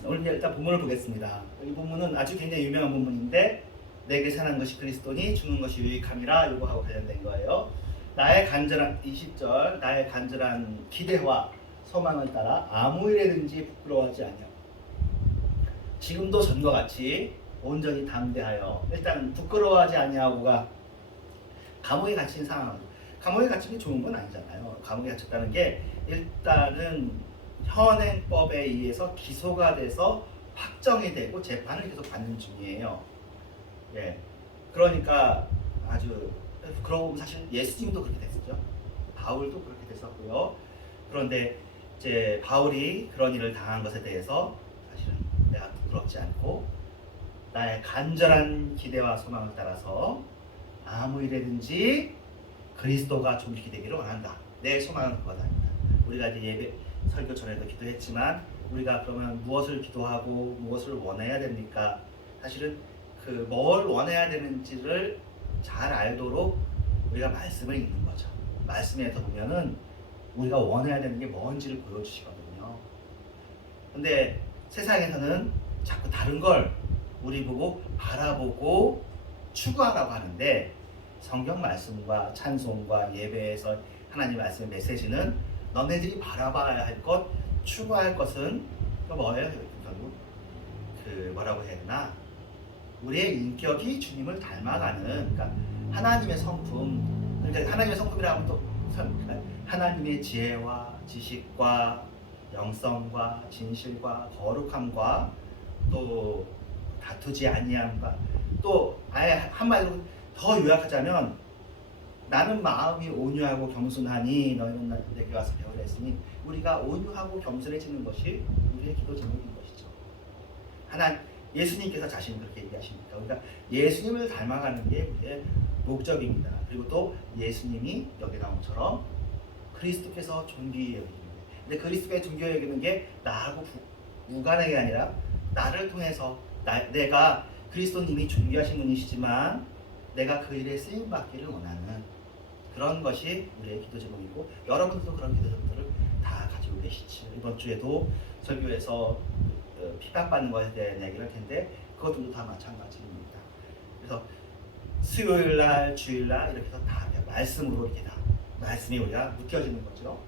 하겠습니다. 오늘 일단 본문을 보겠습니다. 이 본문은 아주 굉장히 유명한 본문인데 내게 사는 것이 그리스도니 죽는 것이 유익함이라 요거하고 관련된 거예요. 나의 간절한 20절 나의 간절한 기대와 소망을 따라 아무 일에든지 부끄러워하지 아니하고 지금도 전과 같이 온전히 담대하여 일단 부끄러워하지 아니하고가 감옥에 갇힌 상황. 감옥에 갇힌 게 좋은 건 아니잖아요. 감옥에 갇혔다는 게 일단은 현행법에 의해서 기소가 돼서 확정이 되고 재판을 계속 받는 중이에요. 예. 그러니까 아주 그러고 보면 사실 예수님도 그렇게 됐었죠. 바울도 그렇게 됐었고요. 그런데 이제 바울이 그런 일을 당한 것에 대해서 사실은 내가 부끄럽지 않고 나의 간절한 기대와 소망을 따라서 아무 일에든지 그리스도가 존귀 되기를 원한다. 내 소망은 그거다입니다. 우리가 이제 예배 설교 전에도 기도했지만 우리가 그러면 무엇을 기도하고 무엇을 원해야 됩니까? 사실은 그 뭘 원해야 되는지를 잘 알도록 우리가 말씀을 읽는 거죠. 말씀에서 보면은 우리가 원해야 되는 게 뭔지를 보여주시거든요. 근데 세상에서는 자꾸 다른 걸 우리 보고 바라보고 추구하라고 하는데 성경 말씀과 찬송과 예배에서 하나님 말씀의 메시지는 너네들이 바라봐야 할 것, 추구할 것은 뭐예요? 결국 그 뭐라고 해야 되나? 우리의 인격이 주님을 닮아가는, 그러니까 하나님의 성품, 그러니까 하나님의 성품이라고 하면 또 하나님의 지혜와 지식과 영성과 진실과 거룩함과 또 다투지 아니함과 또 아예 한마디로 더 요약하자면 나는 마음이 온유하고 겸손하니 너희는 내게 와서 배우라 했으니 우리가 온유하고 겸손해지는 것이 우리의 기도 제목인 것이죠. 예수님께서 자신이 그렇게 얘기하십니다. 그러니까 예수님을 닮아가는 게 우리의 목적입니다. 그리고 또 예수님이 여기 나온 것처럼 그리스도께서 존귀히 여기는 거예요. 근데 그리스도의 존귀히 여기는 게 나하고 무관하게 아니라 나를 통해서 내가 그리스도님이 존귀하신 분이시지만 내가 그 일에 쓰임받기를 원하는 그런 것이 우리의 기도 제목이고 여러분들도 그런 기도 제목들을 다 가지고 계시죠. 이번 주에도 설교에서 핍박받는 것에 대한 얘기를 할 텐데 그것들도 다 마찬가지입니다. 그래서 수요일날, 주일날 이렇게 해서 다 말씀으로 이렇게 다 말씀이 우리가 묶여지는 거죠.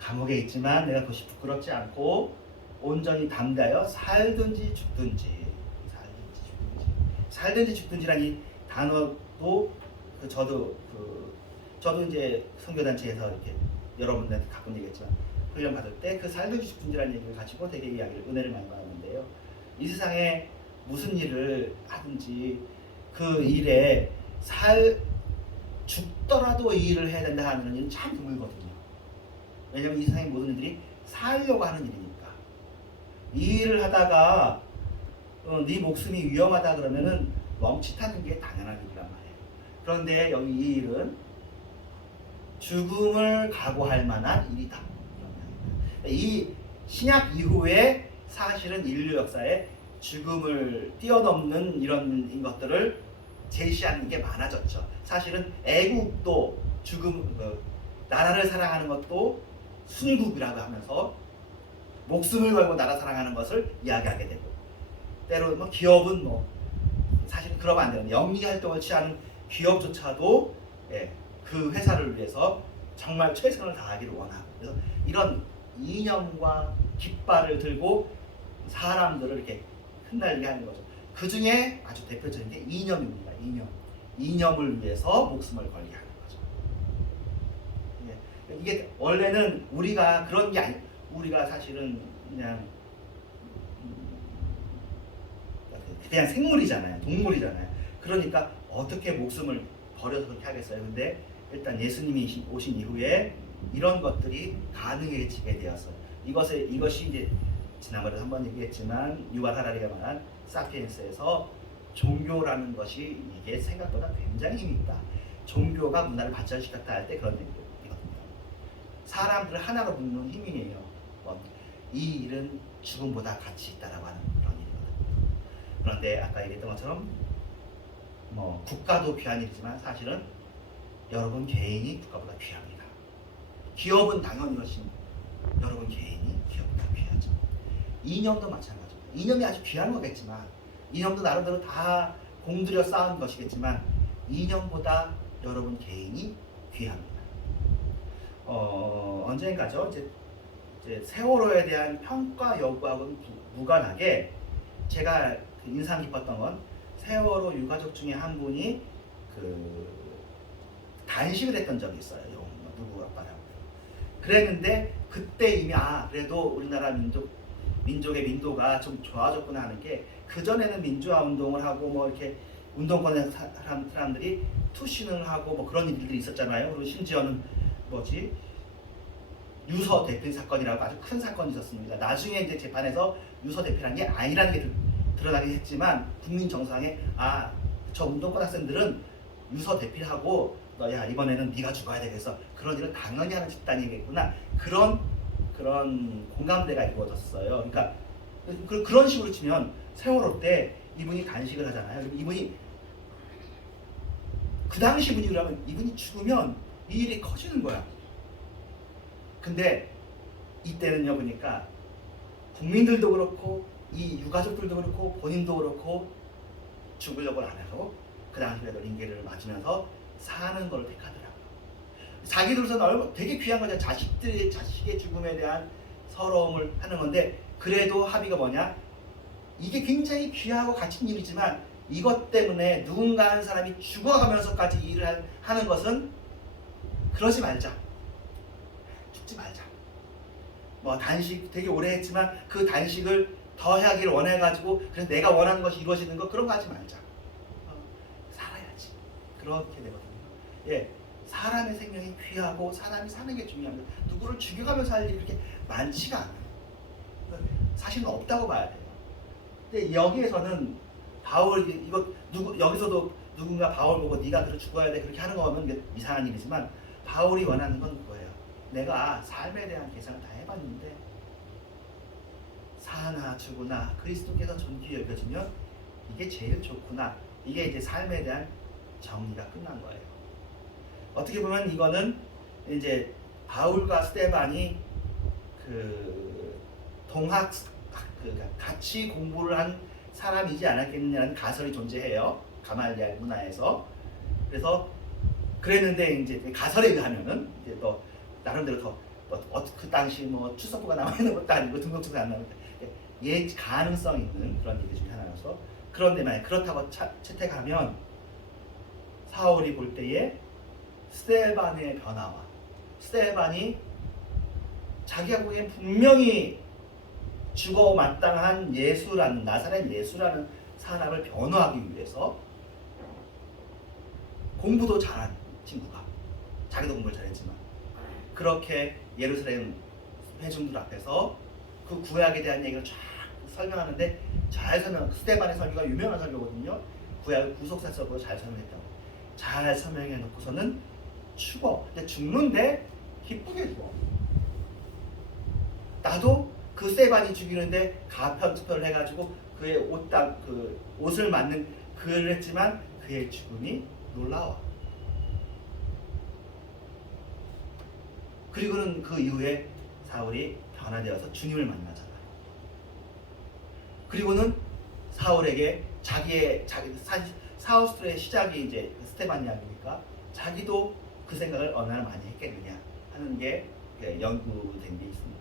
감옥에 있지만 내가 그것이 부끄럽지 않고 온전히 담대하여 살든지 죽든지 죽든지라는 이 단어도 저도 이제 선교단체에서 이렇게 여러분들한테 가끔 얘기했지만 훈련 받을 때 그 살든지 죽든지라는 얘기를 가지고 되게 이야기를 은혜를 많이 받았는데요. 이 세상에 무슨 일을 하든지 그 일에 죽더라도 이 일을 해야 된다 하는 일은 참 드물거든요. 왜냐하면 이 세상의 모든 일들이 살려고 하는 일이니까. 이 일을 하다가 네 목숨이 위험하다 그러면은 멈칫하는 게 당연한 일이란 말이에요. 그런데 여기 이 일은 죽음을 각오할 만한 일이다. 이 신약 이후에 사실은 인류 역사에 죽음을 뛰어넘는 이런 것들을 제시하는 게 많아졌죠. 사실은 애국도 나라를 사랑하는 것도 순국이라고 하면서 목숨을 걸고 나라 사랑하는 것을 이야기하게 되고 때로 기업은 사실은 그러면 안 되는 영리 활동을 취하는 기업조차도 그 회사를 위해서 정말 최선을 다하기를 원하고 그래서 이런 이념과 깃발을 들고 사람들을 이렇게 흩날리게 하는 거죠. 그 중에 아주 대표적인 게 이념입니다. 이념을 위해서 목숨을 걸게 하는 거죠. 이게 원래는 우리가 그런 게 아니, 우리가 사실은 그냥 생물이잖아요. 동물이잖아요. 그러니까 어떻게 목숨을 버려서 그렇게 하겠어요. 근데 일단 예수님이 오신 이후에 이런 것들이 가능해지게 되었어요. 이것이 이제 지난번에 한번 얘기했지만 유발 하라리가 말한 사피엔스에서 종교라는 것이 이게 생각보다 굉장히 힘이 있다. 종교가 문화를 발전시켰다 할 때 그런 얘기거든요. 사람들을 하나로 묶는 힘이에요. 이 일은 죽음보다 가치 있다라고 하는 그런 일이거든요. 그런데 아까 얘기했던 것처럼 국가도 귀한 일이지만 사실은 여러분 개인이 국가보다 귀합니다. 기업은 당연히 훨씬 여러분 개인이 기업보다 귀하죠. 이념도 마찬가지입니다. 이념이 아주 귀한 거겠지만, 이념도 나름대로 다 공들여 쌓은 것이겠지만, 이념보다 여러분 개인이 귀합니다. 언젠가죠. 이제 세월호에 대한 평가 여부하고는 무관하게 제가 인상 깊었던 건 세월호 유가족 중에 한 분이 단식을 했던 적이 있어요. 누구 아빠라고. 그랬는데 그때 이미 그래도 우리나라 민족의 민도가 좀 좋아졌구나 하는 게, 그전에는 민주화 운동을 하고 뭐 이렇게 운동권의 사람들이 투신을 하고 뭐 그런 일들이 있었잖아요. 그리고 심지어는 유서 대필 사건이라고 아주 큰 사건이 있었습니다. 나중에 이제 재판에서 유서 대필한 게 아니라는 게 드러나긴 했지만, 국민 정상에 저 운동권 학생들은 유서 대필하고 너야 이번에는 네가 죽어야 되겠어, 그런 일을 당연히 하는 집단이겠구나, 그런 공감대가 이루어졌어요. 그러니까 그런 식으로 치면 세월호 때 이분이 단식을 하잖아요. 이분이 그 당시 분위기라면 이분이 죽으면 이 일이 커지는 거야. 근데 이때는요, 보니까 국민들도 그렇고 이 유가족들도 그렇고 본인도 그렇고 죽으려고 안 하고 그 당시에도 링게를 맞으면서 사는 걸 택하더라고요. 자기들로서는 되게 귀한 거죠. 자식의 죽음에 대한 서러움을 하는 건데, 그래도 합의가 뭐냐? 이게 굉장히 귀하고 가치 있는 일이지만 이것 때문에 누군가 한 사람이 죽어가면서까지 일을 하는 것은 그러지 말자. 죽지 말자. 뭐 단식 되게 오래 했지만 그 단식을 더 하기를 원해가지고 그래서 내가 원하는 것이 이루어지는 거, 그런 거 하지 말자. 살아야지. 그렇게 되거든요. 예, 사람의 생명이 귀하고 사람이 사는 게 중요합니다. 누구를 죽여가면서 할 일이 그렇게 많지가 않아요. 사실은 없다고 봐야 돼요. 근데 여기에서는 바울 여기서도 누군가 바울 보고 네가 그렇게 죽어야 돼 그렇게 하는 거는 이상한 일이지만, 바울이 원하는 건 그거예요. 내가 삶에 대한 계산을 다 해봤는데 사나 죽으나 그리스도께서 존귀 여겨지면 이게 제일 좋구나. 이게 이제 삶에 대한 정리가 끝난 거예요. 어떻게 보면 이거는 이제 바울과 스데반이 같이 공부를 한 사람이지 않았겠느냐는 가설이 존재해요. 가말리알 문화에서. 그래서 그랬는데 이제 가설에 의하면은 이제 또 나름대로 그 당시 뭐 출석부가 남아 있는 것도 아니고 등록증도 안 나오니까 가능성 있는 그런 얘기 중에 하나여서, 그런데 만약 그렇다고 채택하면 사울이 볼 때에 스데반의 변화와 스데반이 자기가 보기엔 분명히 죽어 마땅한 나사렛 예수라는 사람을 변호하기 위해서 공부도 잘한 친구가, 자기도 공부를 잘했지만 그렇게 예루살렘 회중들 앞에서 그 구약에 대한 얘기를 쫙 설명하는데 잘 설명, 스데반의 설교가 유명한 설교거든요. 구약을 구속사적으로 잘 설명했다고. 잘 설명해 놓고서는 근데 죽는데 기쁘게 죽어. 나도 그 스데반이 죽이는데 가편 투표를 해가지고 그의 옷을 맞는 그를 했지만 그의 죽음이 놀라워. 그리고는 그 이후에 사울이 변화되어서 주님을 만나잖아. 그리고는 사울에게 사울스의 시작이 이제 스데반 이야기니까 자기도 그 생각을 얼마나 많이 했겠느냐 하는 게 연구된 게 있습니다.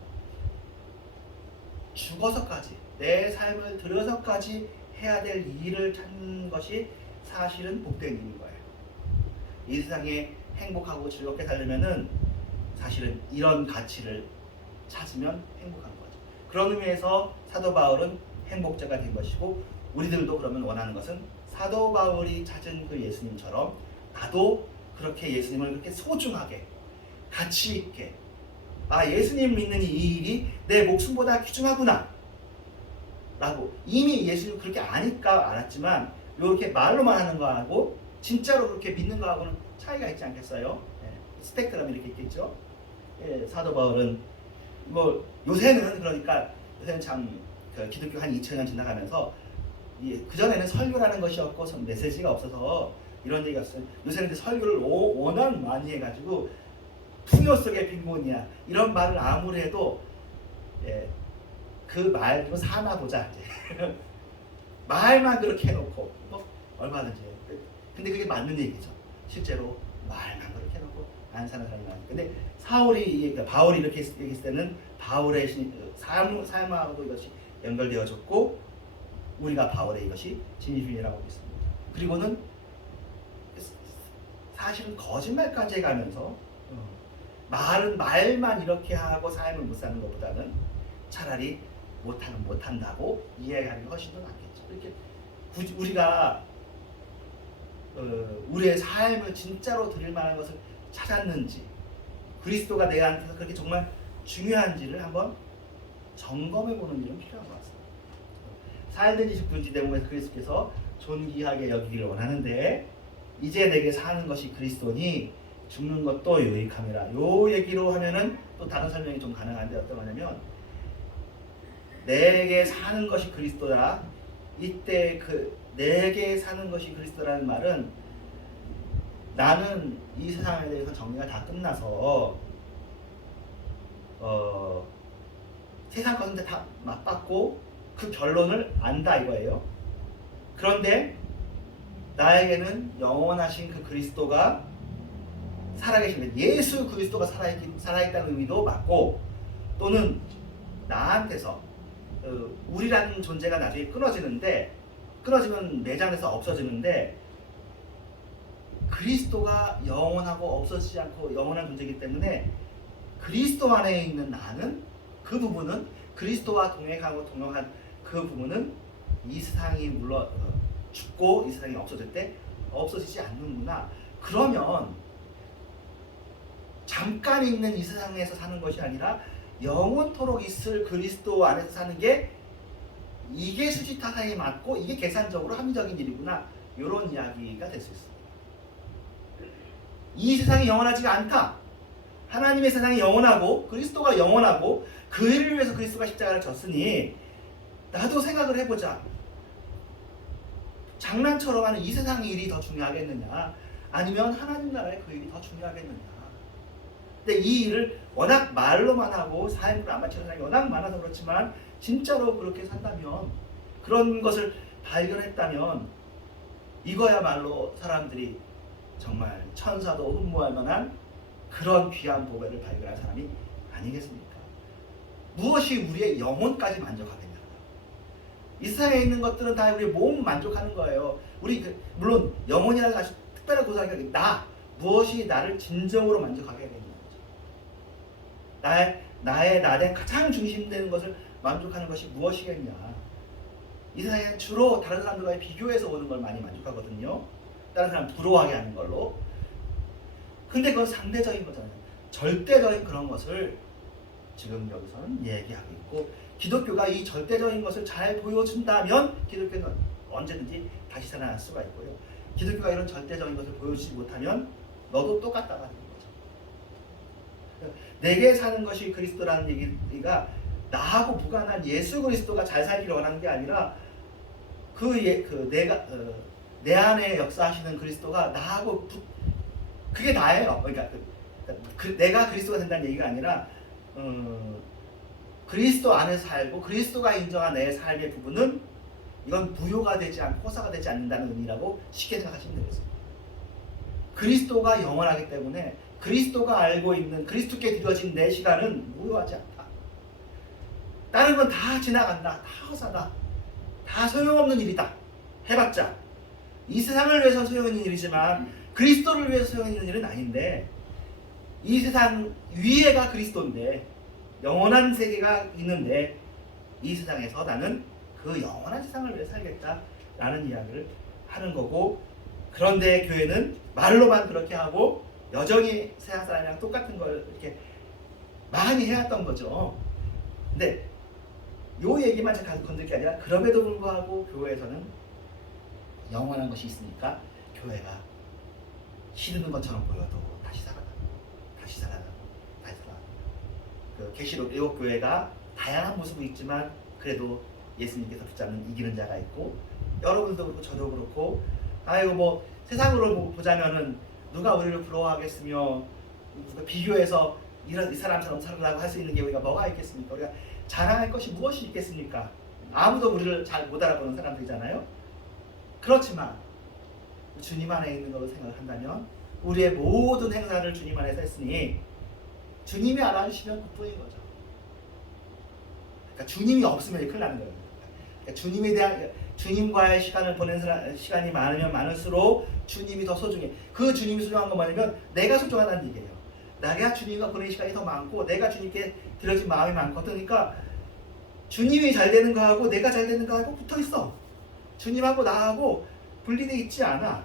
죽어서까지, 내 삶을 들여서까지 해야 될 일을 찾는 것이 사실은 복된 일인 거예요. 이 세상에 행복하고 즐겁게 살려면은 사실은 이런 가치를 찾으면 행복한 거죠. 그런 의미에서 사도 바울은 행복자가 된 것이고, 우리들도 그러면 원하는 것은 사도 바울이 찾은 그 예수님처럼 나도 그렇게 예수님을 그렇게 소중하게 가치 있게, 예수님 믿는 이 일이 내 목숨보다 귀중하구나 라고, 이미 예수님 그렇게 아니까 알았지만 이렇게 말로만 하는 거하고 진짜로 그렇게 믿는 거하고는 차이가 있지 않겠어요? 스펙트럼이 이렇게 있겠죠. 사도 바울은 요새는 참 기독교 한 2000년 지나가면서 그전에는 설교라는 것이 없고 메시지가 없어서 이런 얘기가 없어요. 요새는 설교를 워낙 많이 해가지고 풍요 속의 빈곤이야 이런 말을 아무리 해도 그 말로 사나 보자 이제. 말만 그렇게 해놓고 뭐 얼마든지. 근데 그게 맞는 얘기죠. 실제로 말만 그렇게 해놓고 안 사는 사람이 많아요. 근데 바울이 이렇게 얘기했을 때는 바울의 삶하고도 이것이 연결되어졌고 우리가 바울의 이것이 진실이라고 믿습니다. 그리고는 사실은 거짓말까지 해가면서 말만 이렇게 하고 삶을 못 사는 것보다는 차라리 못한다고 이해하는 게 훨씬 더 낫겠죠. 이렇게 우리가 우리의 삶을 진짜로 드릴 만한 것을 찾았는지, 그리스도가 내한테서 그렇게 정말 중요한지를 한번 점검해보는 일은 필요한 것 같습니다. 살든지 죽든지 내 몸에서 그리스도께서 존귀하게 여기기를 원하는데 이제 내게 사는 것이 그리스도니 죽는 것도 유익함이라. 요 얘기로 하면은 또 다른 설명이 좀 가능한데 어떤 거냐면 내게 사는 것이 그리스도다. 이때 내게 사는 것이 그리스도라는 말은 나는 이 세상에 대해서 정리가 다 끝나서 세상 것인데 다 맛봤고 그 결론을 안다 이거예요. 그런데 나에게는 영원하신 그 그리스도가 살아계신데 예수 그리스도가 살아있다는 의미도 맞고 또는 나한테서 우리라는 존재가 나중에 끊어지면 매장돼서 없어지는데 그리스도가 영원하고 없어지지 않고 영원한 존재이기 때문에 그리스도 안에 있는 나는 그 부분은 그리스도와 동행하고 동행한 그 부분은 이 세상이 죽고 이 세상이 없어질 때 없어지지 않는구나. 그러면 잠깐 있는 이 세상에서 사는 것이 아니라 영원토록 있을 그리스도 안에서 사는 게 이게 수지타산이 맞고 이게 계산적으로 합리적인 일이구나. 이런 이야기가 될 수 있습니다. 이 세상이 영원하지가 않다. 하나님의 세상이 영원하고 그리스도가 영원하고 그 일을 위해서 그리스도가 십자가를 졌으니 나도 생각을 해보자. 장난처럼 하는 이 세상의 일이 더 중요하겠느냐 아니면 하나님 나라의 그 일이 더 중요하겠느냐. 근데 이 일을 워낙 말로만 하고 삶을 안 바치는 사람이 워낙 많아서 그렇지만 진짜로 그렇게 산다면 그런 것을 발견했다면 이거야말로 사람들이 정말 천사도 흠모할 만한 그런 귀한 보배를 발견한 사람이 아니겠습니까? 무엇이 우리의 영혼까지 만족하겠냐. 이 세상에 있는 것들은 다 우리의 몸 만족하는 거예요. 물론 영혼이라는 아주 특별한 고사가 무엇이 나를 진정으로 만족하게 하겠냐. 나의 가장 중심되는 것을 만족하는 것이 무엇이겠냐. 이 세상에는 주로 다른 사람들과의 비교해서 오는 걸 많이 만족하거든요. 다른 사람 부러워하게 하는 걸로. 근데 그건 상대적인 거잖아요. 절대적인 그런 것을 지금 여기서는 얘기하고 있고 기독교가 이 절대적인 것을 잘 보여준다면 기독교는 언제든지 다시 살아날 수가 있고요. 기독교가 이런 절대적인 것을 보여주지 못하면 너도 똑같다가 되는 거죠. 내게 사는 것이 그리스도라는 얘기가 나하고 무관한 예수 그리스도가 잘 살기를 원하는 게 아니라 내 안에 역사하시는 그리스도가 나하고 그게 나예요. 그러니까 내가 그리스도가 된다는 얘기가 아니라 그리스도 안에서 살고 그리스도가 인정한 내 삶의 부분은 이건 부요가 되지 않고 호사가 되지 않는다는 의미라고 쉽게 생각하시면 되겠습니다. 그리스도가 영원하기 때문에 그리스도가 알고 있는 그리스도께 드려진 내 시간은 무효하지 않다. 다른 건 다 지나간다. 다 허사다. 다 소용없는 일이다. 해봤자 이 세상을 위해서 소용있는 일이지만 그리스도를 위해서 소용있는 일은 아닌데 이 세상 위에가 그리스도인데 영원한 세계가 있는데 이 세상에서 나는 그 영원한 세상을 위해 살겠다라는 이야기를 하는 거고 그런데 교회는 말로만 그렇게 하고 여전히 세상 사람이랑 똑같은 걸 이렇게 많이 해왔던 거죠. 근데 요 얘기만 제가 건들 게 아니라 그럼에도 불구하고 교회에서는 영원한 것이 있으니까 교회가 시드는 것처럼 보여도 다시 살아나. 그 계시록 7교회가 다양한 모습이 있지만 그래도 예수님께서 붙잡는 이기는 자가 있고 여러분도 그렇고 저도 그렇고 뭐 세상으로 보자면은 누가 우리를 부러워하겠으며 누가 비교해서 이 사람처럼 살으라고 할 수 있는 게 우리가 뭐가 있겠습니까? 우리가 자랑할 것이 무엇이 있겠습니까? 아무도 우리를 잘 못 알아보는 사람들이잖아요. 그렇지만 주님 안에 있는 걸로 생각을 한다면 우리의 모든 행사를 주님 안에서 했으니 주님이 알아주시면 그뿐인 거죠. 그러니까 주님이 없으면 큰일 나는 거예요. 그러니까 주님에 대한 주님과의 시간을 보내는 시간이 많으면 많을수록 주님이 더 소중해. 그 주님이 소중한 건 뭐냐면 내가 소중하다는 얘기예요. 내가 주님과 보내는 시간이 더 많고 내가 주님께 드려진 마음이 많거든. 그러니까 주님이 잘 되는 거하고 내가 잘 되는 거하고 붙어 있어. 주님하고 나하고 분리되어 있지 않아.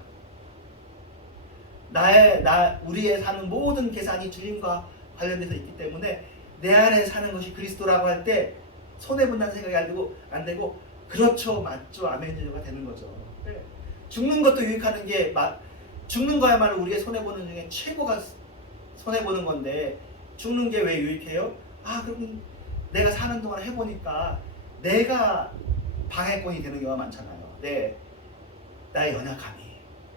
우리의 사는 모든 계산이 주님과 관련돼서 있기 때문에 내 안에 사는 것이 그리스도라고 할 때 손해본다는 생각이 안 되고 그렇죠, 맞죠, 아멘이가 되는 거죠. 네. 죽는 것도 유익하는 게 죽는 거야말로 우리의 손해보는 중에 최고가 손해보는 건데 죽는 게 왜 유익해요? 그럼 내가 사는 동안 해보니까 내가 방해꾼이 되는 경우가 많잖아요. 나의 연약함이.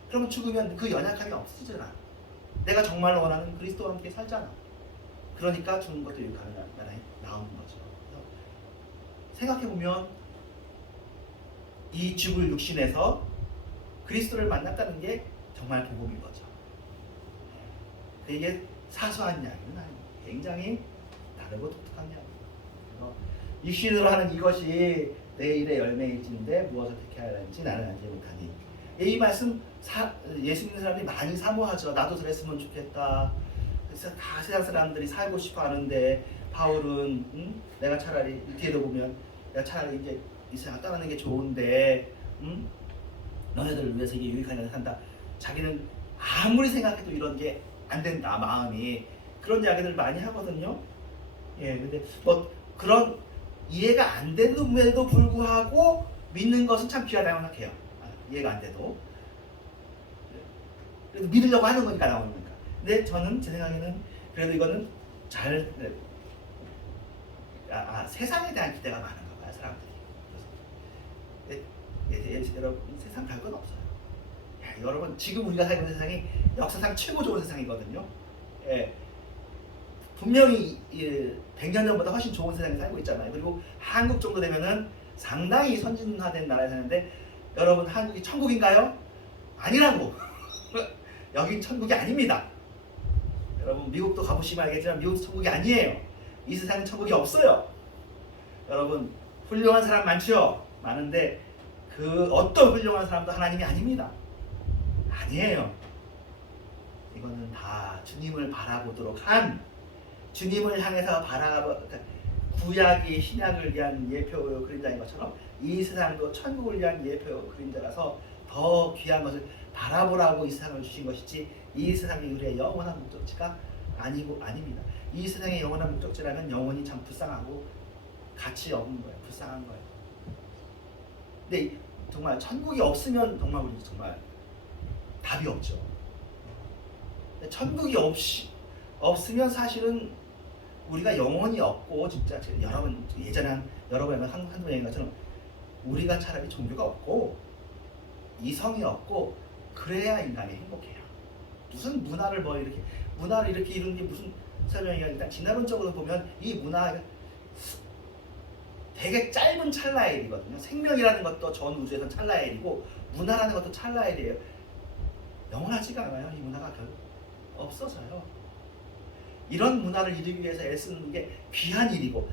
그러면 죽으면 그 연약함이 없어지잖아. 내가 정말로 원하는 그리스도와 함께 살잖아. 그러니까 죽는 것도 유익하는 나라에 나오는 거죠. 생각해보면 이 죽을 육신에서 그리스도를 만났다는 게 정말 복음인 거죠. 이게 사소한 이야기는 아니에요. 굉장히 다르고 독특한 이야기예요. 육신으로 하는 이것이 내일의 열매일진데 무엇을 택해야 하는지 나는 알지 못하니. 이 말씀 예수 믿는 사람들이 많이 사모하죠. 나도 그랬으면 좋겠다. 그래서 다 세상 사람들이 살고 싶어 하는데 바울은 내가 차라리 뒤에도 보면 내가 차라리 이제 이 세상 떠나는 게 좋은데 너네들을 위해서 이게 유익한 일을 한다. 자기는 아무리 생각해도 이런 게 안 된다 마음이. 그런 이야기들 많이 하거든요. 근데 그런 이해가 안 되는데도 불구하고 믿는 것은 참 귀하다고 생각해요. 이해가 안 돼도 그래도 믿으려고 하는 거니까 나오는 거니까. 근데 저는 제 생각에는 그래도 이거는 잘 세상에 대한 기대가 많은가 봐요, 사람들이. 여러분, 세상 별건 없어요. 여러분, 지금 우리가 살고 있는 세상이 역사상 최고 좋은 세상이거든요. 분명히 100년 전보다 훨씬 좋은 세상에 살고 있잖아요. 그리고 한국 정도 되면은 상당히 선진화된 나라에 사는데 여러분, 한국이 천국인가요? 아니라고. 여긴 천국이 아닙니다. 여러분, 미국도 가보시면 알겠지만 미국도 천국이 아니에요. 이 세상은 천국이 없어요. 여러분, 훌륭한 사람 많죠? 많은데 그 어떤 훌륭한 사람도 하나님이 아닙니다. 아니에요. 이거는 다 주님을 바라보도록 한, 주님을 향해서 구약이 신약을 위한 예표 그림자인 것처럼 이 세상도 천국을 위한 예표 그림자라서 더 귀한 것을 바라보라고 이 세상을 주신 것이지 이 세상이 우리의 영원한 목적지가 아닙니다. 이 세상의 영원한 목적지라면 영원히 참 불쌍하고 가치 없는 거예요. 불쌍한 거예요. 근데 정말 천국이 없으면 정말 우리 정말 답이 없죠. 천국이 없으면 사실은 우리가 영혼이 없고 진짜 여러분 예전에 여러분이 한두 얘기한 것처럼 우리가 차라리 종교가 없고 이성이 없고 그래야 인간이 행복해요. 무슨 문화를 이렇게 이루는 게 무슨 설명이야. 일단 진화론적으로 보면 이 문화가 되게 짧은 찰나의 일이거든요. 생명이라는 것도 전 우주에서 찰나의 일이고 문화라는 것도 찰나의 일이에요. 영원하지가 않아요. 이 문화가 결국 없어져요. 이런 문화를 이루기 위해서 애쓰는 게 귀한 일이고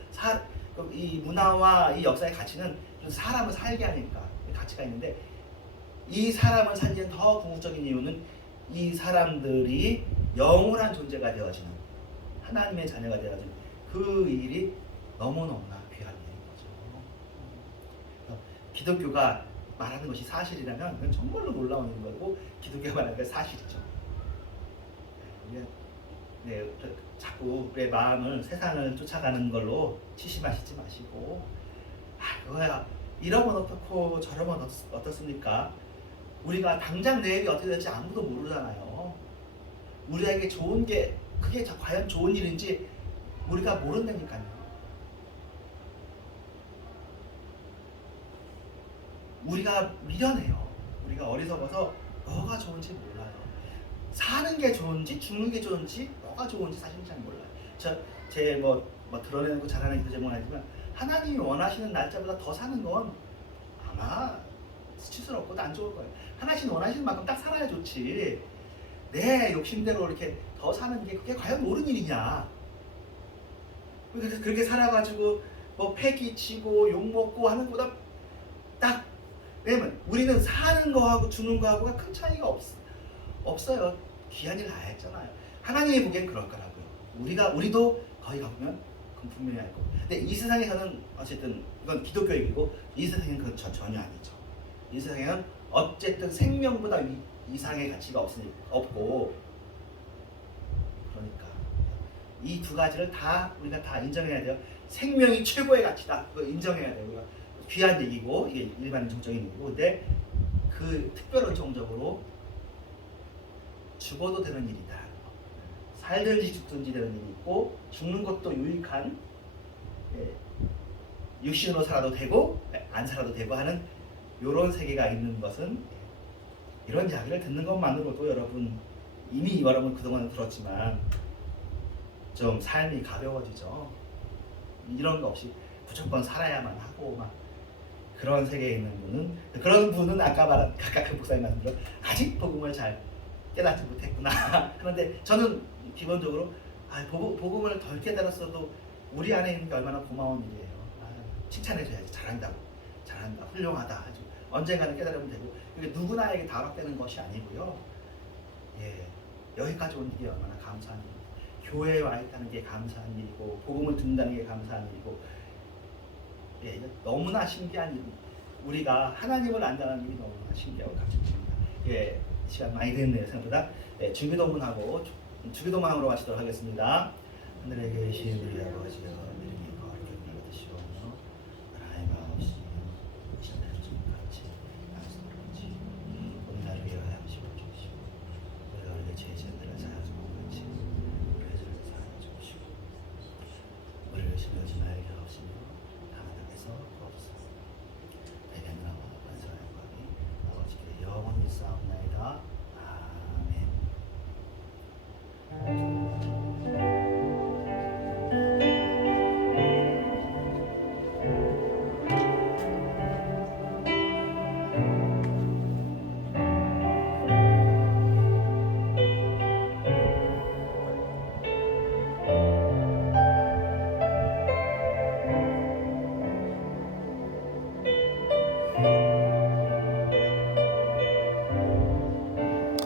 이 문화와 이 역사의 가치는 사람을 살게 하니까 가치가 있는데 이 사람을 살기엔 더 궁극적인 이유는 이 사람들이 영원한 존재가 되어지는 하나님의 자녀가 되어지는 그 일이 너무너무나 귀한 일인 거죠. 기독교가 말하는 것이 사실이라면 그건 정말로 놀라운 일인 거고 기독교가 말하는 게 사실이죠. 자꾸 우리의 마음을 세상을 쫓아가는 걸로 치심하시지 마시고 그거야 이러면 어떻고 저러면 어떻습니까? 우리가 당장 내일이 어떻게 될지 아무도 모르잖아요. 우리에게 좋은 게 그게 과연 좋은 일인지 우리가 모른다니까요. 우리가 미련해요. 우리가 어리석어서 뭐가 좋은지 몰라요. 사는 게 좋은지 죽는 게 좋은지 뭐가 좋은지 사실 잘 몰라요. 제 드러내는 거 잘하는 게 제목은 아니지만 하나님이 원하시는 날짜보다 더 사는 건 아마 수치스럽고 안 좋을 거예요. 하나님 원하시는 만큼 딱 살아야 좋지. 내 욕심대로 이렇게 더 사는 게 그게 과연 옳은 일이냐? 그래서 그렇게 살아가지고 뭐 패기치고 욕먹고 하는 것보다 딱, 왜냐면 우리는 사는 거하고 주는 거하고가 큰 차이가 없어요. 귀한 일 다 했잖아요. 하나님이 보기엔 그럴 거라고요. 우리도 거기 가보면 그건 분명히 알 거고. 근데 이 세상에서는 어쨌든 이건 기독교이고 이 세상에는 그건 전혀 아니죠. 이 세상에는 어쨌든 생명보다 이상의 가치가 없고, 그러니까 이 두 가지를 다 우리가 다 인정해야 돼요. 생명이 최고의 가치다. 그거 인정해야 돼요. 귀한 얘기고 이게 일반 정적인 얘기고, 근데 그 특별한 정적으로 죽어도 되는 일이다. 살든지 죽든지 되는 일이 있고, 죽는 것도 유익한, 육신으로 살아도 되고 안 살아도 되고 하는 이런 세계가 있는 것은, 이런 이야기를 듣는 것만으로도 여러분 이미 여러분 그동안 들었지만 좀 삶이 가벼워지죠. 이런 거 없이 무조건 살아야만 하고 막 그런 세계에 있는 그런 분은 아까 말한 각각 목사님 말씀대로 아직 복음을 잘 깨닫지 못했구나. 그런데 저는 기본적으로 복음을 덜 깨달았어도 우리 안에 있는 게 얼마나 고마운 일이에요. 칭찬해줘야지. 잘한다, 훌륭하다. 아주 언젠가는 깨달으면 되고, 그게 누구나에게 다락되는 것이 아니고요. 여기까지 온 일이 얼마나 감사한 일입니다. 교회에 와 있다는 게 감사한 일이고, 복음을 듣는다는 게 감사한 일이고, 너무나 신기한 일입니다. 우리가 하나님을 안다는 일이 너무나 신기하고 감사합니다. 시간 많이 됐네요. 생각보다. 주기도문하고 주기도문으로 마치도록 하겠습니다. 하늘에 계신 우리 아버지여, 이름이 거룩히 여겨주시오며 나라의 마음이 시대를 좀 같이 약속같이 오늘 나를 위하여 하시고 주시고, 우리가 우리의 죄진들을 사하지 같이 우리의 죄를 사하여 주시고, 우리를 시험하지 말게 하시며 다만 악에서